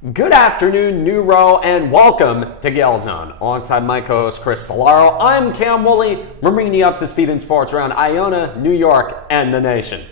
Good afternoon, New Row, and welcome to Gael Zone. Alongside my co-host Chris Cilauro, I'm Cam Woolley. We're bringing you up to speed in sports around Iona, New York, and the nation.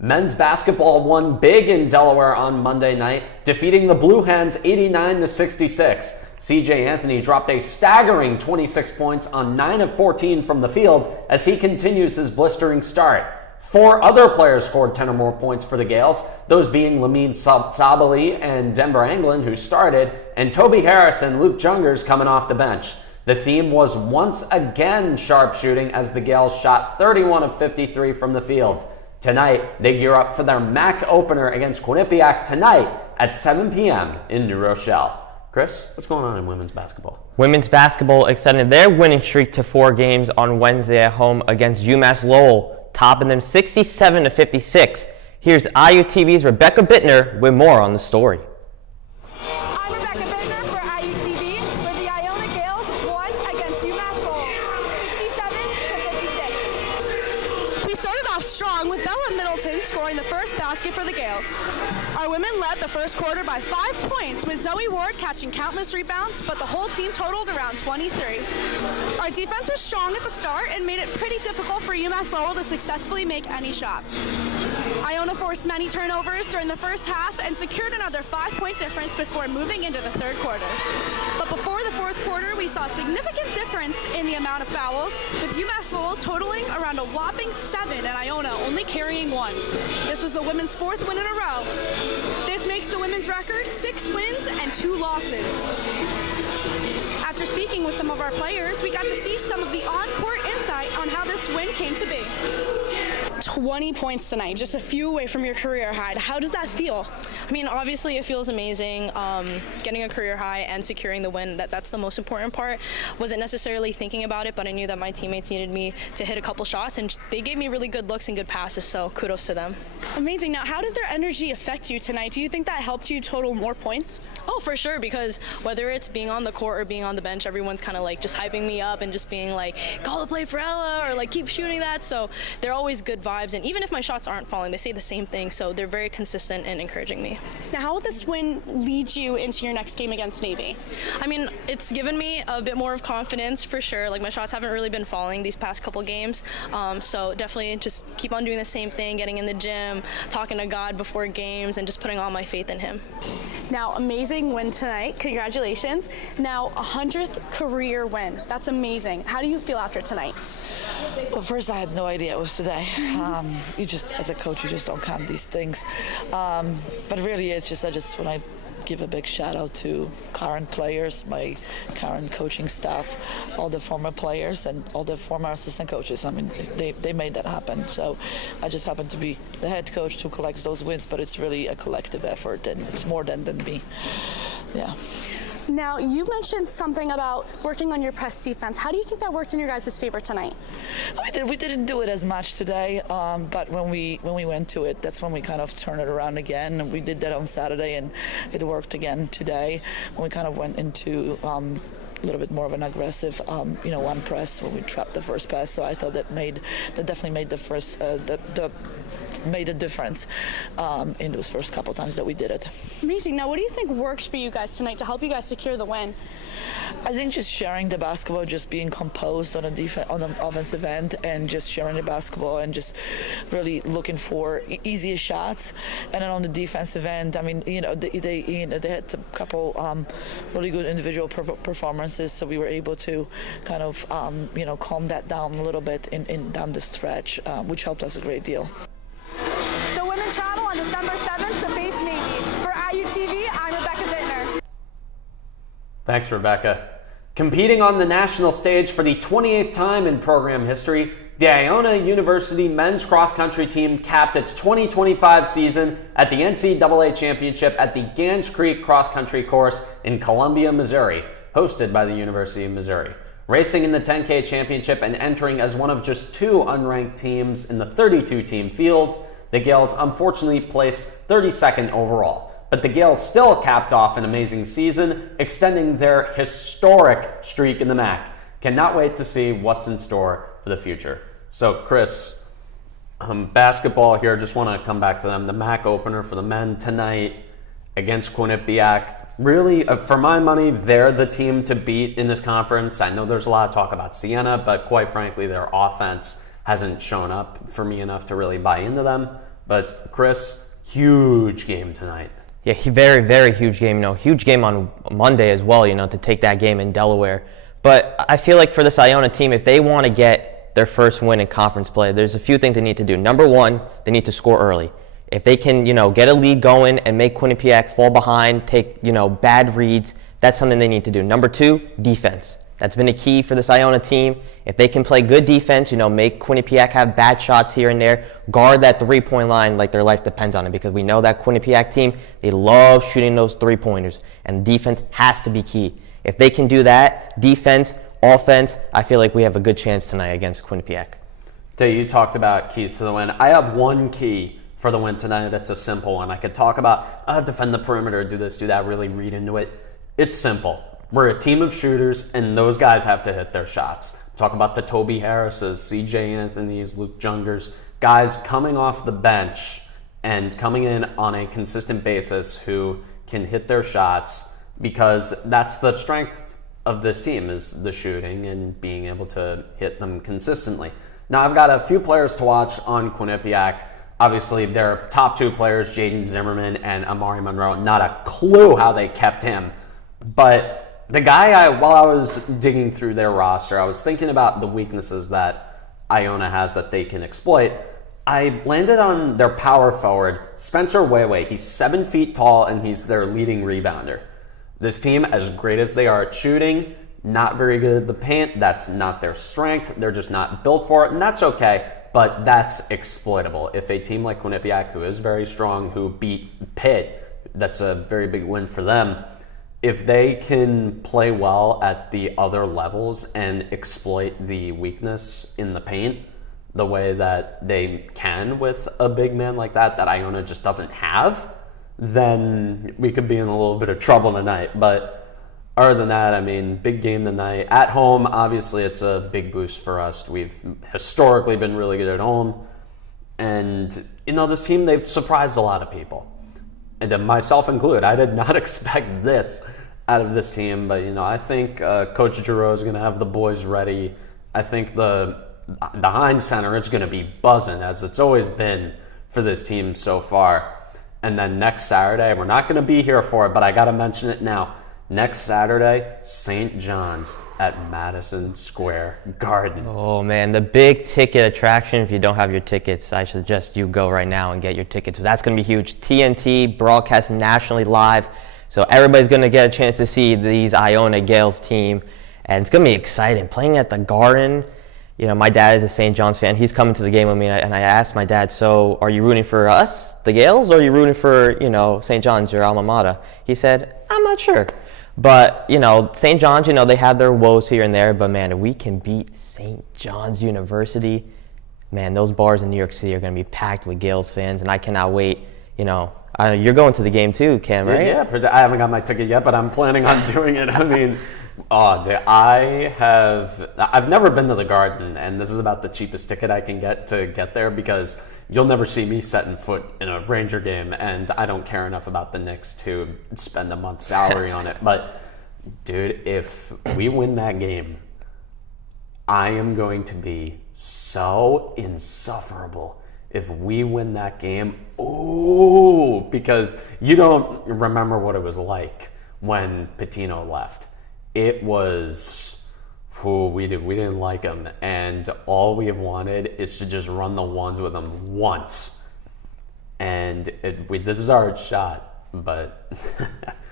Men's basketball won big in Delaware on Monday night, defeating the Blue Hens 89-66. CJ Anthony dropped a staggering 26 points on 9 of 14 from the field as he continues his blistering start. 4 other players scored 10 or more points for the Gales, those being Lamine Sabali and Denver Anglin, who started, and Toby Harris and Luke Jungers coming off the bench. The theme was once again sharpshooting as the Gales shot 31 of 53 from the field. Tonight, they gear up for their MAC opener against Quinnipiac tonight at 7 p.m. in New Rochelle. Chris, what's going on in women's basketball? Women's basketball extended their winning streak to 4 games on Wednesday at home against UMass Lowell, topping them 67-56. Here's IUTV's Rebecca Bittner with more on the story. I'm Rebecca Bittner for IUTV, where the Iona Gales won against UMass Lowell, 67-56. We started off strong with Bella Middleton scoring the first basket for the Gales. Our women led the first quarter by 5 points, with Zoe Ward catching countless rebounds, but the whole team totaled around 23. Our defense was strong at the start and made it pretty difficult for UMass Lowell to successfully make any shots. Iona forced many turnovers during the first half and secured another 5-point difference before moving into the third quarter. But before the fourth quarter, we saw a significant difference in the amount of fouls, with UMass Lowell totaling around a whopping 7 and Iona only carrying 1. This was the women's 4th win in a row. This makes the women's record 6 wins and 2 losses. After speaking with some of our players, we got to see some of the on-court insight on how this win came to be. 20 points tonight, just a few away from your career high. How does that feel? I mean, obviously it feels amazing. Getting a career high and securing the win, that's the most important part. Wasn't necessarily thinking about it, but I knew that my teammates needed me to hit a couple shots, and they gave me really good looks and good passes, so kudos to them. Amazing. Now, how did their energy affect you tonight? Do you think that helped you total more points? Oh, for sure, because whether it's being on the court or being on the bench, everyone's kind of like just hyping me up and just being like, call the play for Ella, or like keep shooting that. So they're always good vibes, and even if my shots aren't falling, they say the same thing, so they're very consistent in encouraging me. Now, how will this win lead you into your next game against Navy? I mean, it's given me a bit more of confidence for sure. Like, my shots haven't really been falling these past couple games, so definitely just keep on doing the same thing, getting in the gym, talking to God before games, and just putting all my faith in Him. Now, amazing win tonight. Congratulations. Now, 100th career win. That's amazing. How do you feel after tonight? Well, first I had no idea it was today. You just, as a coach, you just don't count these things. But really, it's just, I just want to give a big shout out to current players, my current coaching staff, all the former players and all the former assistant coaches. I mean, they made that happen. So I just happen to be the head coach who collects those wins, but it's really a collective effort, and it's more than me. Yeah. Now, you mentioned something about working on your press defense. How do you think that worked in your guys' favor tonight? We didn't do it as much today, but when we went to it, that's when we kind of turned it around again. We did that on Saturday, and it worked again today when we kind of went into a little bit more of an aggressive, one press when we trapped the first pass. So I thought that definitely made the first made a difference in those first couple times that we did it. Amazing. Now, what do you think works for you guys tonight to help you guys secure the win? I think just sharing the basketball, just being composed on the offensive end, and just sharing the basketball and just really looking for easier shots. And then on the defensive end, I mean, they had a couple really good individual performances, so we were able to kind of calm that down a little bit in down the stretch, which helped us a great deal. The women travel on December 7th to face Navy. For IUTV, I'm Rebecca Bittner. Thanks, Rebecca. Competing on the national stage for the 28th time in program history, the Iona University men's cross-country team capped its 2025 season at the NCAA Championship at the Gans Creek Cross-Country Course in Columbia, Missouri, hosted by the University of Missouri. Racing in the 10K Championship and entering as one of just 2 unranked teams in the 32-team field, the Gales unfortunately placed 32nd overall. But the Gales still capped off an amazing season, extending their historic streak in the MAC. Cannot wait to see what's in store for the future. So, Chris, basketball here, just want to come back to them. The MAC opener for the men tonight against Quinnipiac. Really, for my money, they're the team to beat in this conference. I know there's a lot of talk about Siena, but quite frankly, their offense hasn't shown up for me enough to really buy into them. But Chris, huge game tonight. Yeah, very, very huge game. Huge game on Monday as well, to take that game in Delaware. But I feel like for this Iona team, if they want to get their first win in conference play, there's a few things they need to do. Number one, they need to score early. If they can, get a lead going and make Quinnipiac fall behind, take, bad reads, that's something they need to do. Number two, defense. That's been a key for this Iona team. If they can play good defense, make Quinnipiac have bad shots here and there, guard that three-point line like their life depends on it, because we know that Quinnipiac team, they love shooting those three-pointers, and defense has to be key. If they can do that, defense, offense, I feel like we have a good chance tonight against Quinnipiac. Tay, you talked about keys to the win. I have one key for the win tonight. It's a simple one. I could talk about defend the perimeter, do this, do that, really read into it. It's simple. We're a team of shooters, and those guys have to hit their shots. Talk about the Toby Harrises, CJ Anthony's, Luke Jungers, guys coming off the bench and coming in on a consistent basis who can hit their shots, because that's the strength of this team, is the shooting and being able to hit them consistently. Now, I've got a few players to watch on Quinnipiac. Obviously, their top two players, Jaden Zimmerman and Amari Monroe, not a clue how they kept him. But the guy, while I was digging through their roster, I was thinking about the weaknesses that Iona has that they can exploit. I landed on their power forward, Spencer Wayway. He's 7 feet tall, and he's their leading rebounder. This team, as great as they are at shooting, not very good at the paint. That's not their strength. They're just not built for it, and that's okay, but that's exploitable. If a team like Quinnipiac, who is very strong, who beat Pitt, that's a very big win for them. If they can play well at the other levels and exploit the weakness in the paint the way that they can with a big man like that Iona just doesn't have, then we could be in a little bit of trouble tonight. But other than that, big game tonight. At home, obviously, it's a big boost for us. We've historically been really good at home. And, this team, they've surprised a lot of people. And myself included. I did not expect this out of this team. But, I think Coach Giroux is going to have the boys ready. I think the Heinz Center, it's going to be buzzing, as it's always been for this team so far. And then next Saturday, we're not going to be here for it, but I got to mention it now. Next Saturday, St. John's at Madison Square Garden. Oh, man, the big ticket attraction. If you don't have your tickets, I suggest you go right now and get your tickets. That's going to be huge. TNT, broadcast nationally live. So everybody's going to get a chance to see these Iona Gales team. And it's going to be exciting. Playing at the Garden. My dad is a St. John's fan. He's coming to the game with me, and I asked my dad, so are you rooting for us, the Gales, or are you rooting for, St. John's, your alma mater? He said, I'm not sure. But, St. John's, they have their woes here and there, but, man, if we can beat St. John's University, man, those bars in New York City are going to be packed with Gales fans, and I cannot wait. You're going to the game too, Cam, right? Yeah, I haven't got my ticket yet, but I'm planning on doing it. I've never been to the Garden, and this is about the cheapest ticket I can get to get there, because you'll never see me setting foot in a Ranger game, and I don't care enough about the Knicks to spend a month's salary on it. But, dude, if we win that game, I am going to be so insufferable. If we win that game, because you don't remember what it was like when Pitino left. It was, we didn't like him, and all we have wanted is to just run the ones with him once, and this is our shot, but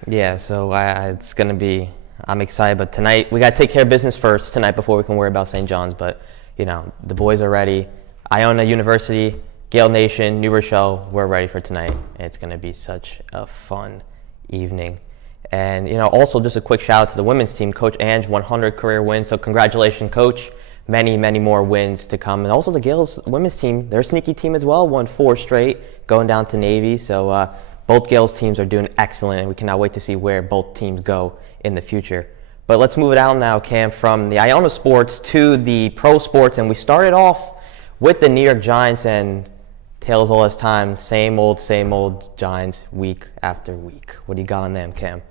yeah. So it's gonna be. I'm excited, but tonight we gotta take care of business first tonight before we can worry about St. John's. But the boys are ready. Iona University, Gale Nation, New Rochelle, we're ready for tonight. It's gonna be such a fun evening. And, also just a quick shout out to the women's team. Coach Ange, 100 career wins. So congratulations, Coach. Many, many more wins to come. And also the Gales women's team, they're a sneaky team as well. Won 4 straight, going down to Navy. So both Gales teams are doing excellent, and we cannot wait to see where both teams go in the future. But let's move it out now, Cam, from the Iona sports to the pro sports. And we started off with the New York Giants, and tales all this time, same old Giants week after week. What do you got on them, Cam?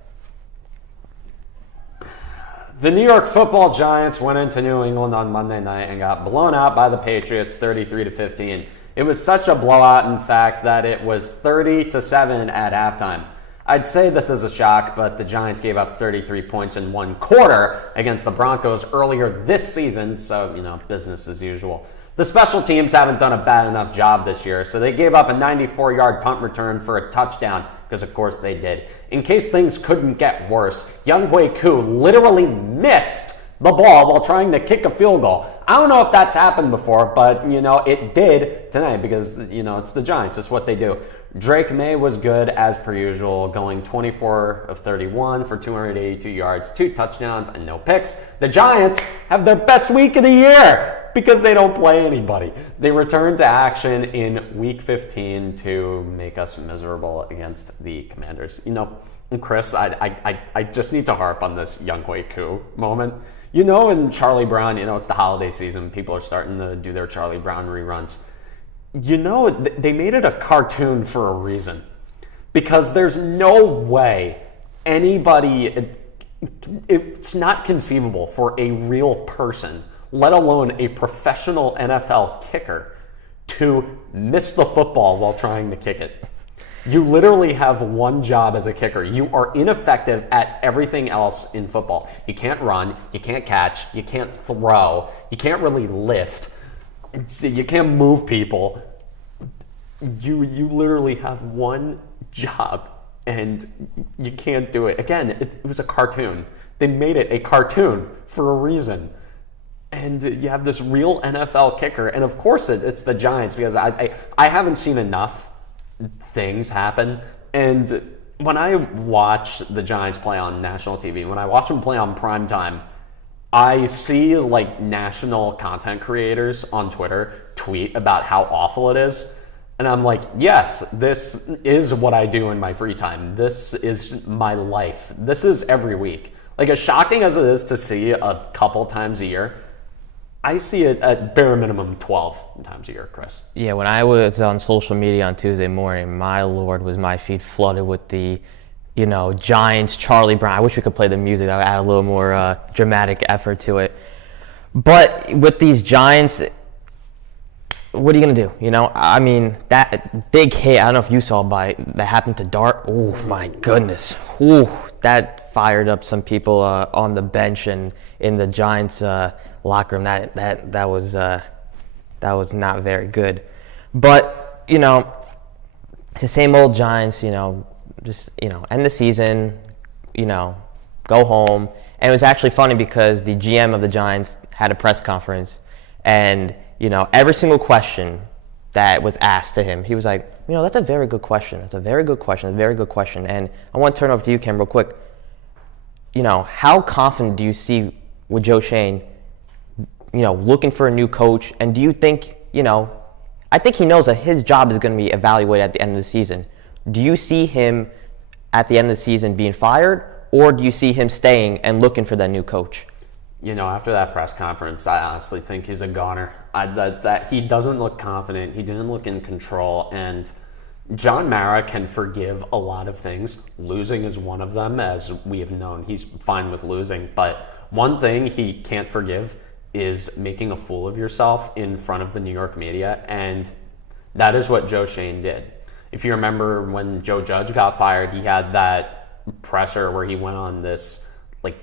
The New York Football Giants went into New England on Monday night and got blown out by the Patriots 33-15. It was such a blowout, in fact, that it was 30-7 at halftime. I'd say this is a shock, but the Giants gave up 33 points in one quarter against the Broncos earlier this season, so, business as usual. The special teams haven't done a bad enough job this year, so they gave up a 94-yard punt return for a touchdown, because of course they did. In case things couldn't get worse, Younghoe Koo literally missed the ball while trying to kick a field goal. I don't know if that's happened before, but, it did tonight because, it's the Giants. It's what they do. Drake May was good as per usual, going 24 of 31 for 282 yards, 2 touchdowns, and no picks. The Giants have their best week of the year because they don't play anybody. They return to action in Week 15 to make us miserable against the Commanders. Chris, I just need to harp on this Younghoe Koo moment. In Charlie Brown, it's the holiday season. People are starting to do their Charlie Brown reruns. They made it a cartoon for a reason. Because there's no way anybody, it's not conceivable for a real person, let alone a professional NFL kicker, to miss the football while trying to kick it. You literally have one job as a kicker. You are ineffective at everything else in football. You can't run, you can't catch, you can't throw, you can't really lift, you can't move people. You literally have one job and you can't do it. Again, it was a cartoon. They made it a cartoon for a reason. And you have this real NFL kicker, and of course it's the Giants, because I haven't seen enough things happen. And when I watch the Giants play on national TV, when I watch them play on primetime, I see national content creators on Twitter tweet about how awful it is. And I'm like, yes, this is what I do in my free time. This is my life. This is every week. As shocking as it is to see a couple times a year, I see it at bare minimum 12 times a year, Chris. Yeah, when I was on social media on Tuesday morning, my lord, was my feed flooded with the, Giants, Charlie Brown. I wish we could play the music. I would add a little more dramatic effort to it. But with these Giants, what are you going to do? That big hit, I don't know if you saw that happened to Dart. Oh, my goodness. Ooh, that fired up some people on the bench and in the Giants locker room. That was not very good. But it's the same old Giants. Just end the season. Go home. And it was actually funny because the GM of the Giants had a press conference, and every single question that was asked to him, he was like, that's a very good question. That's a very good question. A very good question. And I want to turn over to you, Cam, real quick. How confident do you see with Joe Schoen, looking for a new coach? And do you think, I think he knows that his job is going to be evaluated at the end of the season. Do you see him at the end of the season being fired, or do you see him staying and looking for that new coach? After that press conference, I honestly think he's a goner. That he doesn't look confident. He didn't look in control. And John Mara can forgive a lot of things. Losing is one of them, as we have known. He's fine with losing. But one thing he can't forgive is making a fool of yourself in front of the New York media. And that is what Joe Schoen did. If you remember when Joe Judge got fired, he had that presser where he went on this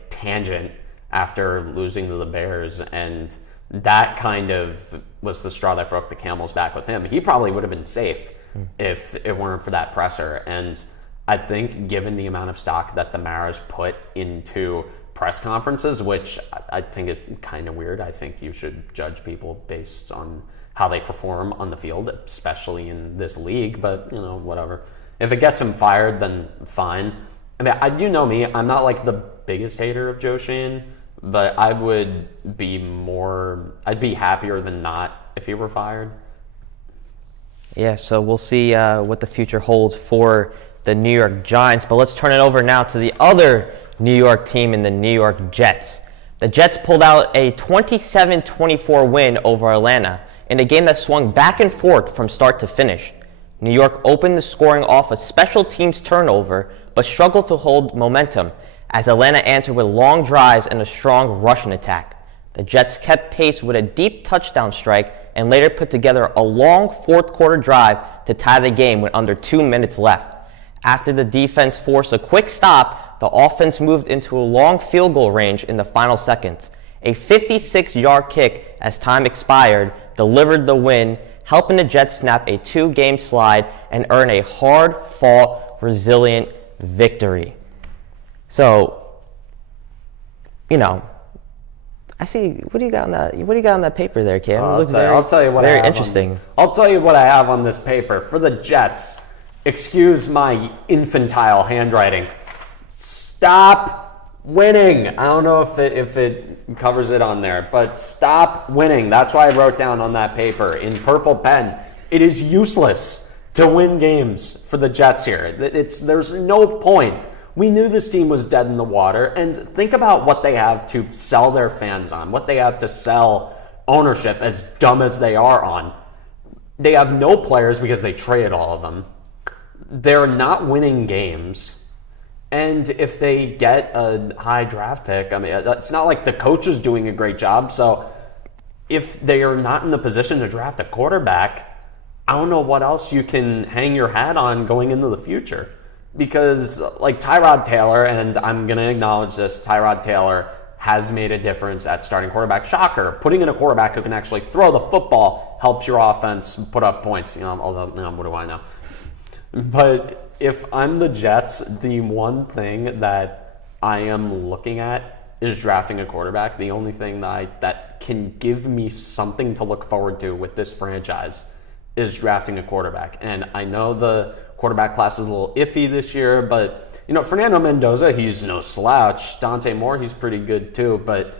tangent after losing to the Bears, and that kind of was the straw that broke the camel's back with him. He probably would have been safe if it weren't for that presser. And I think given the amount of stock that the Maras put into press conferences, which I think is kind of weird. I think you should judge people based on how they perform on the field, especially in this league, but whatever. If it gets him fired, then fine. You know me, I'm not the biggest hater of Joe Schoen, but I'd be happier than not if he were fired. Yeah, so we'll see what the future holds for the New York Giants. But let's turn it over now to the other New York team in the New York Jets. The Jets pulled out a 27-24 win over Atlanta in a game that swung back and forth from start to finish. New York opened the scoring off a special teams turnover, but struggled to hold momentum as Atlanta answered with long drives and a strong Russian attack. The Jets kept pace with a deep touchdown strike and later put together a long fourth quarter drive to tie the game with under 2 minutes left. After the defense forced a quick stop, the offense moved into a long field goal range in the final seconds. A 56-yard kick as time expired delivered the win, helping the Jets snap a 2-game slide and earn a hard-fought, resilient victory. So, I see. What do you got on that? What do you got on that paper there, Cam? I'll tell you what very I have interesting. I'll tell you what I have on this paper for the Jets. Excuse my infantile handwriting. Stop winning. I don't know if it covers it on there, but stop winning. That's why I wrote down on that paper in purple pen. It is useless to win games for the Jets here. There's no point. We knew this team was dead in the water, and think about what they have to sell their fans on, what they have to sell ownership, as dumb as they are, on. They have no players because they traded all of them. They're not winning games. And if they get a high draft pick, I mean, it's not like the coach is doing a great job. So if they are not in the position to draft a quarterback, I don't know what else you can hang your hat on going into the future. Because like Tyrod Taylor, and I'm going to acknowledge this, Tyrod Taylor has made a difference at starting quarterback. Shocker. Putting in a quarterback who can actually throw the football helps your offense put up points. Although, what do I know? But if I'm the Jets, the one thing that I am looking at is drafting a quarterback. The only thing that can give me something to look forward to with this franchise is drafting a quarterback. And I know the quarterback class is a little iffy this year, but Fernando Mendoza, he's no slouch. Dante Moore, he's pretty good too. But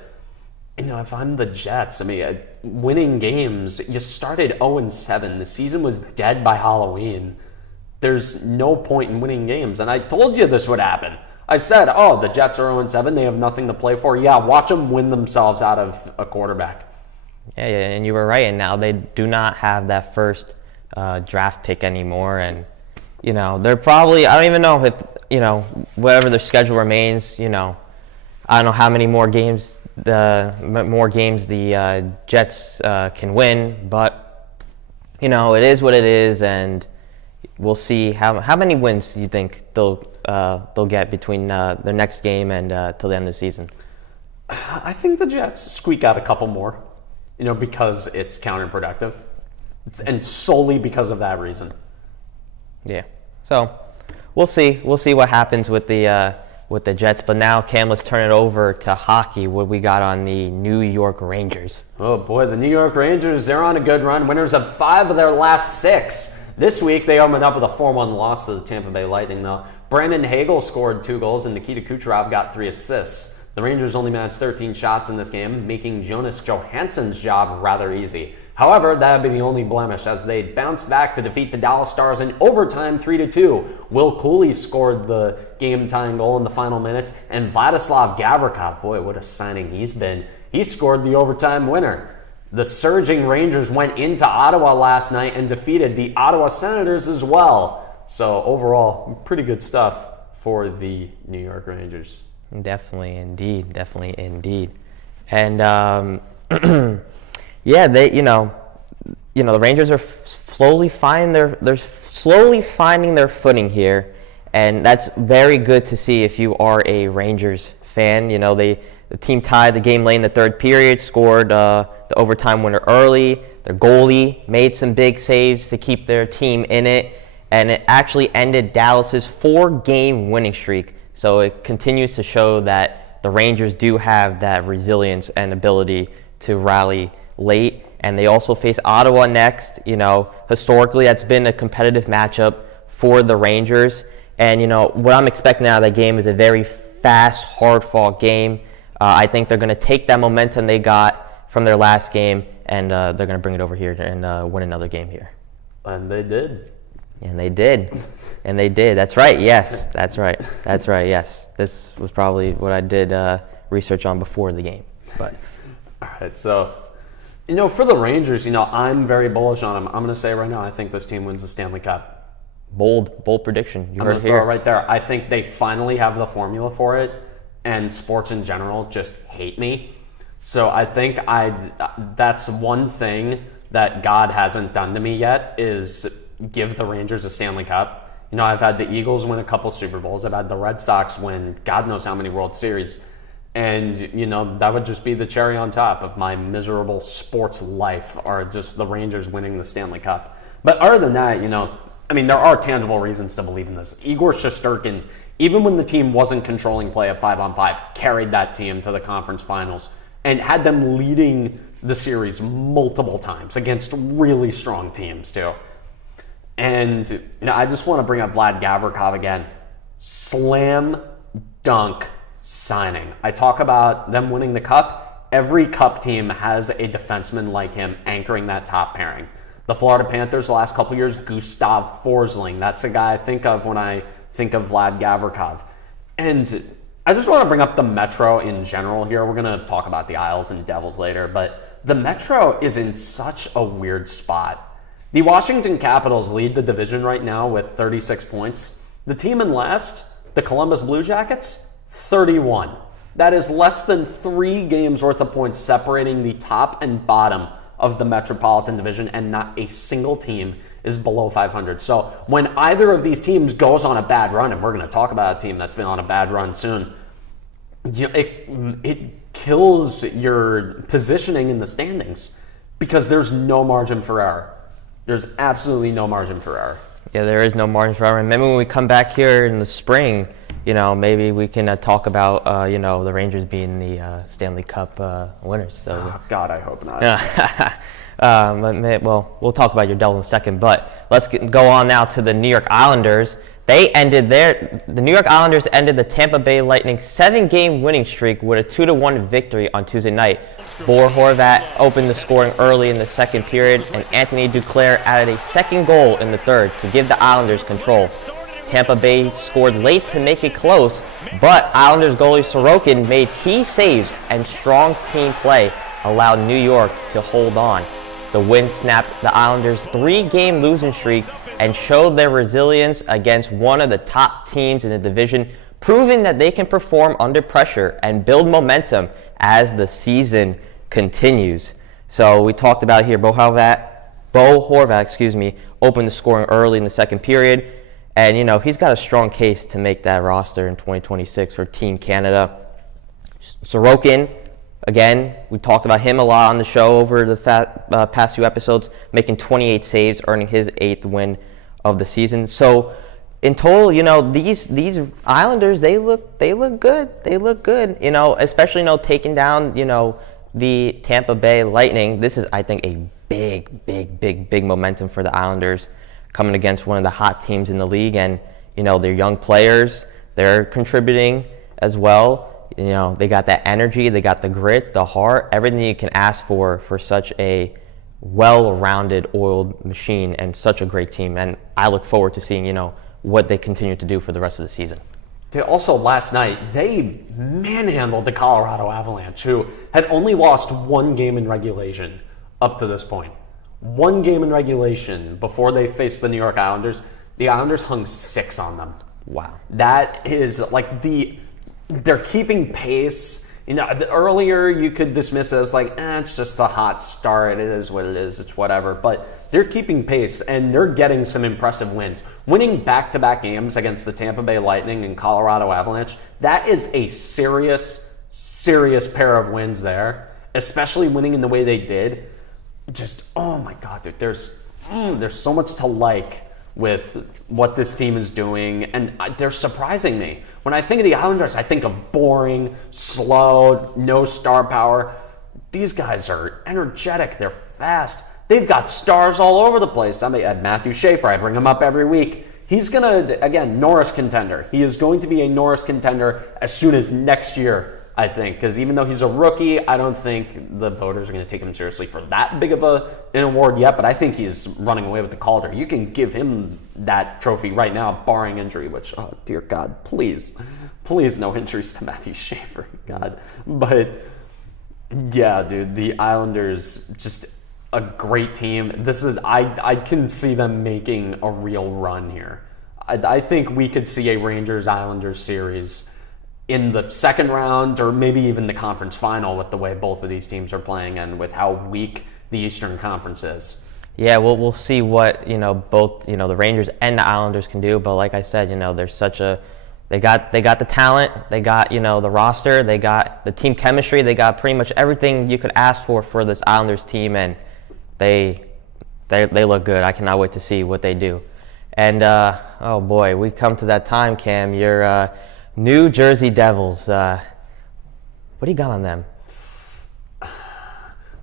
if I'm the Jets, I mean, winning games, you started 0-7. The season was dead by Halloween. There's no point in winning games. And I told you this would happen. I said, the Jets are 0-7. They have nothing to play for. Yeah, watch them win themselves out of a quarterback. Yeah, and you were right. And now they do not have that first draft pick anymore. And, they're probably, I don't even know if, whatever their schedule remains, I don't know how many more games the Jets can win. But, it is what it is. And we'll see how many wins you think they'll get between their next game and till the end of the season. I think the Jets squeak out a couple more, because it's counterproductive, and solely because of that reason. Yeah. So we'll see. We'll see what happens with the Jets. But now, Cam, let's turn it over to hockey. What we got on the New York Rangers? Oh boy, the New York Rangers, they're on a good run. Winners of 5 of their last 6. This week, they opened up with a 4-1 loss to the Tampa Bay Lightning, though. Brandon Hagel scored 2 goals, and Nikita Kucherov got 3 assists. The Rangers only managed 13 shots in this game, making Jonas Johansson's job rather easy. However, that would be the only blemish, as they bounced back to defeat the Dallas Stars in overtime 3-2. Will Cooley scored the game-tying goal in the final minutes, and Vladislav Gavrikov, boy, what a signing he's been, he scored the overtime winner. The surging Rangers went into Ottawa last night and defeated the Ottawa Senators as well. So overall, pretty good stuff for the New York Rangers. Definitely indeed. And yeah, they the Rangers are slowly finding their footing here, and that's very good to see if you are a Rangers fan. The team tied the game late in the third period, scored the overtime winner early. Their goalie made some big saves to keep their team in it, and it actually ended Dallas's 4-game winning streak. So it continues to show that the Rangers do have that resilience and ability to rally late. And they also face Ottawa next. Historically, that's been a competitive matchup for the Rangers. And, what I'm expecting out of that game is a very fast, hard-fought game. I think they're going to take that momentum they got from their last game, and they're going to bring it over here and win another game here. And they did. And they did. That's right. Yes, that's right. Yes. This was probably what I did research on before the game. But all right, so For the Rangers, I'm very bullish on them. I'm going to say right now, I think this team wins the Stanley Cup. Bold prediction. You I'm heard going it to throw here. it right there. I think they finally have the formula for it, and sports in general just hate me. So I think that's one thing that God hasn't done to me yet is give the Rangers a Stanley Cup. I've had the Eagles win a couple Super Bowls. I've had the Red Sox win God knows how many World Series. And, that would just be the cherry on top of my miserable sports life, are just the Rangers winning the Stanley Cup. But other than that, there are tangible reasons to believe in this. Igor Shesterkin, even when the team wasn't controlling play at 5-on-5, carried that team to the conference finals and had them leading the series multiple times against really strong teams, too. And, I just want to bring up Vlad Gavrikov again. Slam dunk signing. I talk about them winning the cup. Every cup team has a defenseman like him anchoring that top pairing. The Florida Panthers the last couple years, Gustav Forsling. That's a guy I think of when I think of Vlad Gavrikov. And I just want to bring up the Metro in general here. We're going to talk about the Isles and Devils later, but the Metro is in such a weird spot. The Washington Capitals lead the division right now with 36 points. The team in last, the Columbus Blue Jackets, 31. That is less than 3 games worth of points separating the top and bottom of the Metropolitan Division, and not a single team is below 500. So when either of these teams goes on a bad run, and we're going to talk about a team that's been on a bad run soon, it kills your positioning in the standings because there's no margin for error. There's absolutely no margin for error. Yeah, there is no margin for error. And maybe when we come back here in the spring, maybe we can talk about, the Rangers being the Stanley Cup winners. So, Oh, God, I hope not. We'll talk about your Devils in a second. But let's go on now to the New York Islanders. The New York Islanders ended the Tampa Bay Lightning 7-game winning streak with a 2-1 victory on Tuesday night. Bo Horvat opened the scoring early in the second period, and Anthony Duclair added a second goal in the third to give the Islanders control. Tampa Bay scored late to make it close, but Islanders goalie Sorokin made key saves, and strong team play allowed New York to hold on. The win snapped the Islanders' 3-game losing streak and showed their resilience against one of the top teams in the division, proving that they can perform under pressure and build momentum as the season continues. So we talked about here, Bo Horvat, opened the scoring early in the second period. And, he's got a strong case to make that roster in 2026 for Team Canada. Sorokin, again, we talked about him a lot on the show over the past few episodes, making 28 saves, earning his 8th win of the season. So, in total, these Islanders, they look good. They look good, especially, taking down, the Tampa Bay Lightning. This is, I think, a big momentum for the Islanders, coming against one of the hot teams in the league. And, their young players, they're contributing as well. They got that energy, they got the grit, the heart, everything you can ask for such a well-rounded, oiled machine and such a great team. And I look forward to seeing, what they continue to do for the rest of the season. Also, last night, they manhandled the Colorado Avalanche, who had only lost 1 game in regulation up to this point. 1 game in regulation before they faced the New York Islanders. The Islanders hung 6 on them. Wow. That is they're keeping pace. Earlier you could dismiss it as it's just a hot start. It is what it is. It's whatever. But they're keeping pace, and they're getting some impressive wins. Winning back-to-back games against the Tampa Bay Lightning and Colorado Avalanche, that is a serious pair of wins there, especially winning in the way they did. Just, oh my God, dude, there's so much to like with what this team is doing, and they're surprising me. When I think of the Islanders, I think of boring, slow, no star power. These guys are energetic. They're fast. They've got stars all over the place. Matthew Schaefer, I bring him up every week. He's going to, again, Norris contender. He is going to be a Norris contender as soon as next year, I think, because even though he's a rookie, I don't think the voters are going to take him seriously for that big of an award yet, but I think he's running away with the Calder. You can give him that trophy right now, barring injury, which, oh, dear God, please no injuries to Matthew Schaefer, God. But Yeah, dude, the Islanders, just a great team. I can see them making a real run here. I think we could see a Rangers-Islanders series in the second round or maybe even the conference final with the way both of these teams are playing and with how weak the Eastern Conference is. Yeah, we'll see what, both, the Rangers and the Islanders can do. But like I said, there's they got the talent, they got, the roster, they got the team chemistry, they got pretty much everything you could ask for this Islanders team, and they look good. I cannot wait to see what they do. And, oh boy, we come to that time, Cam. Your New Jersey Devils, what do you got on them?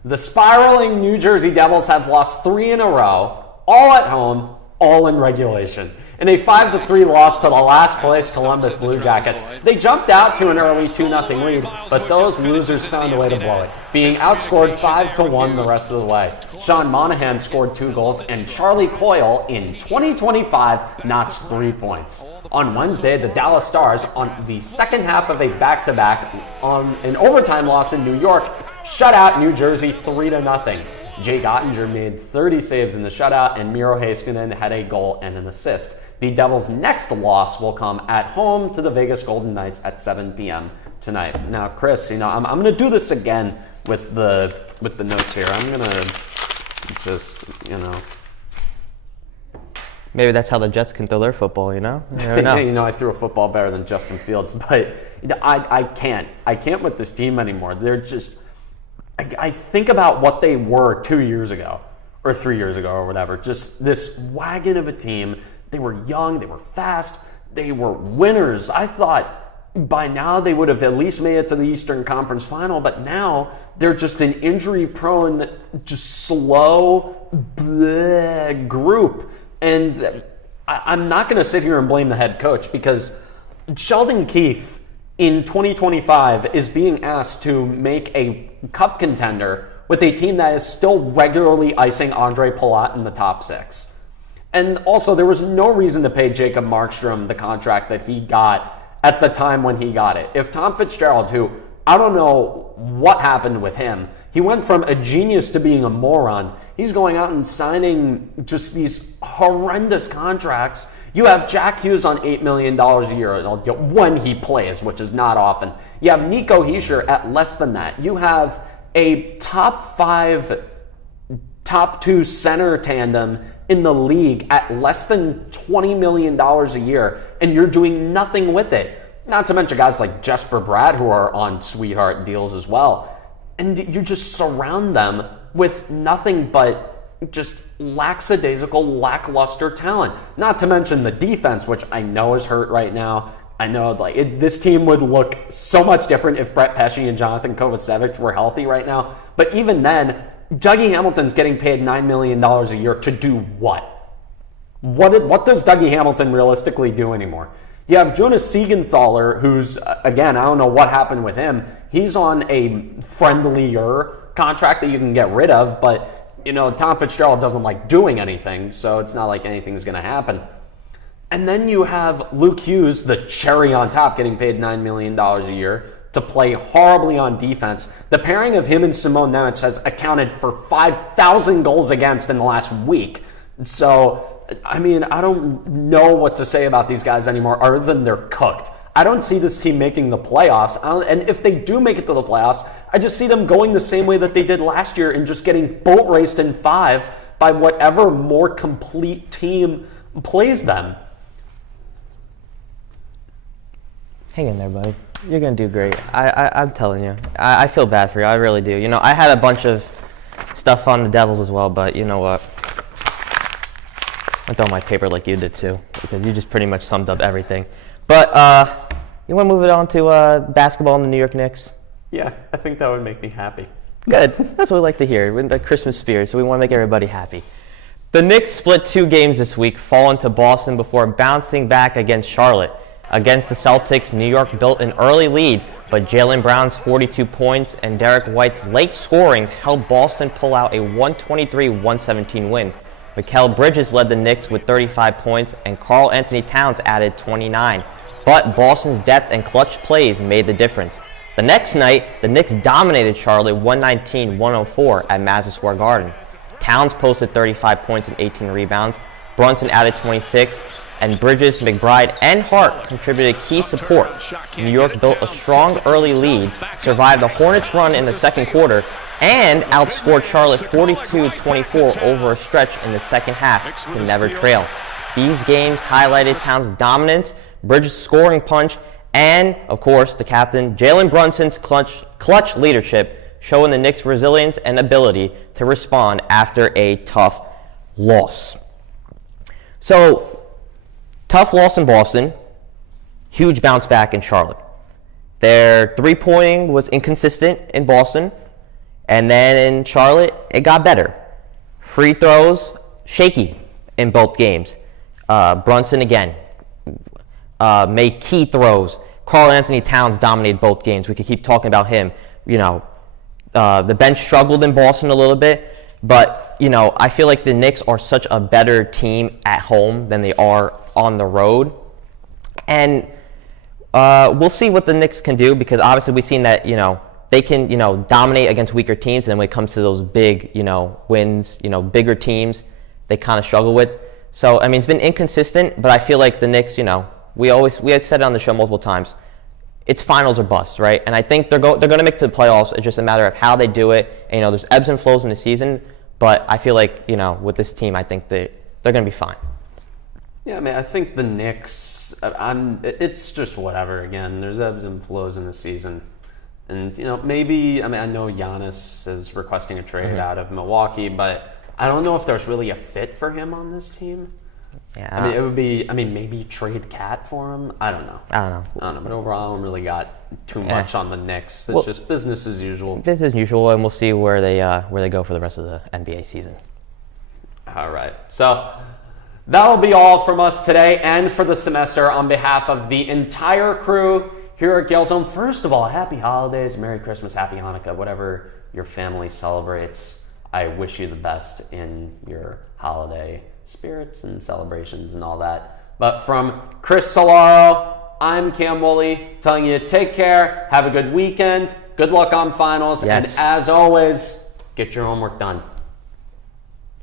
The spiraling New Jersey Devils have lost 3 in a row, all at home, all in regulation. In a 5-3 loss to the last place Columbus Blue Jackets, they jumped out to an early 2-0 lead, but those losers found a way to blow it, being outscored 5-1 the rest of the way. Sean Monahan scored 2 goals, and Charlie Coyle in 2025 notched 3 points. On Wednesday, the Dallas Stars, on the second half of a back-to-back on an overtime loss in New York, shut out New Jersey 3-0. Jake Ottinger made 30 saves in the shutout, and Miro Heiskanen had a goal and an assist. The Devils' next loss will come at home to the Vegas Golden Knights at 7 p.m. tonight. Now, Chris, I'm going to do this again with the notes here. I'm going to just, Maybe that's how the Jets can throw their football, You never know. I threw a football better than Justin Fields, but I can't. I can't with this team anymore. They're just... I think about what they were 2 years ago or 3 years ago or whatever. Just this wagon of a team. They were young. They were fast. They were winners. I thought by now they would have at least made it to the Eastern Conference Final, but now they're just an injury-prone, just slow group. And I'm not going to sit here and blame the head coach because Sheldon Keefe in 2025 is being asked to make a cup contender with a team that is still regularly icing Andre Palat in the top 6. And also, there was no reason to pay Jacob Markstrom the contract that he got at the time when he got it. If Tom Fitzgerald, who I don't know what happened with him, he went from a genius to being a moron. He's going out and signing just these horrendous contracts. You have Jack Hughes on $8 million a year when he plays, which is not often. You have Nico Hischier at less than that. You have a top 5, top 2 center tandem in the league at less than $20 million a year, and you're doing nothing with it. Not to mention guys like Jesper Bratt, who are on sweetheart deals as well. And you just surround them with nothing but just lackadaisical, lackluster talent. Not to mention the defense, which I know is hurt right now. I know this team would look so much different if Brett Pesce and Jonathan Kovacevic were healthy right now. But even then, Dougie Hamilton's getting paid $9 million a year to do what? What does Dougie Hamilton realistically do anymore? You have Jonas Siegenthaler, who's, again, I don't know what happened with him. He's on a friendlier contract that you can get rid of, but Tom Fitzgerald doesn't like doing anything, so it's not like anything's going to happen. And then you have Luke Hughes, the cherry on top, getting paid $9 million a year to play horribly on defense. The pairing of him and Simone Nemec has accounted for 5,000 goals against in the last week. So, I don't know what to say about these guys anymore other than they're cooked. I don't see this team making the playoffs. And if they do make it to the playoffs, I just see them going the same way that they did last year and just getting boat raced in 5 by whatever more complete team plays them. Hang in there, buddy. You're going to do great. I'm telling you. I feel bad for you. I really do. I had a bunch of stuff on the Devils as well, but you know what? I throw my paper like you did too, because you just pretty much summed up everything. But you want to move it on to basketball and the New York Knicks? Yeah, I think that would make me happy. Good. That's what we like to hear. We're in the Christmas spirit, so we want to make everybody happy. The Knicks split 2 games this week, falling to Boston before bouncing back against Charlotte. Against the Celtics, New York built an early lead, but Jaylen Brown's 42 points and Derek White's late scoring helped Boston pull out a 123-117 win. Mikal Bridges led the Knicks with 35 points, and Karl Anthony Towns added 29. But Boston's depth and clutch plays made the difference. The next night, the Knicks dominated Charlotte 119-104 at Madison Square Garden. Towns posted 35 points and 18 rebounds. Brunson added 26, and Bridges, McBride, and Hart contributed key support. New York built a strong early lead, survived the Hornets' run in the second quarter, and outscored Charlotte 42-24 over a stretch in the second half to never trail. These games highlighted Towns' dominance, Bridges' scoring punch, and, of course, the captain, Jalen Brunson's clutch leadership, showing the Knicks' resilience and ability to respond after a tough loss. So, tough loss in Boston, huge bounce back in Charlotte. Their three-pointing was inconsistent in Boston, and then in Charlotte, it got better. Free throws, shaky in both games. Brunson, again, made key throws. Karl Anthony Towns dominated both games. We could keep talking about him. The bench struggled in Boston a little bit, but, I feel like the Knicks are such a better team at home than they are on the road. And we'll see what the Knicks can do, because obviously we've seen that, they can, dominate against weaker teams, and then when it comes to those big, wins, bigger teams, they kind of struggle with. So, it's been inconsistent, but I feel like the Knicks, we have said it on the show multiple times, it's finals or bust, right? And I think they're going to make it to the playoffs. It's just a matter of how they do it. And, there's ebbs and flows in the season, but I feel like, with this team, I think they're going to be fine. Yeah, I think the Knicks, it's just whatever. Again, there's ebbs and flows in the season. And, maybe, I know Giannis is requesting a trade out of Milwaukee, but I don't know if there's really a fit for him on this team. Yeah. It would be, maybe trade Cat for him. I don't know. But overall, I don't really got too much on the Knicks. It's just business as usual. Business as usual, and we'll see where they go for the rest of the NBA season. All right. So that'll be all from us today and for the semester. On behalf of the entire crew here at Gael Zone, first of all, happy holidays, Merry Christmas, Happy Hanukkah, whatever your family celebrates. I wish you the best in your holiday spirits and celebrations and all that. But from Chris Cilauro, I'm Cam Woolley, telling you take care, have a good weekend, good luck on finals, and as always, get your homework done.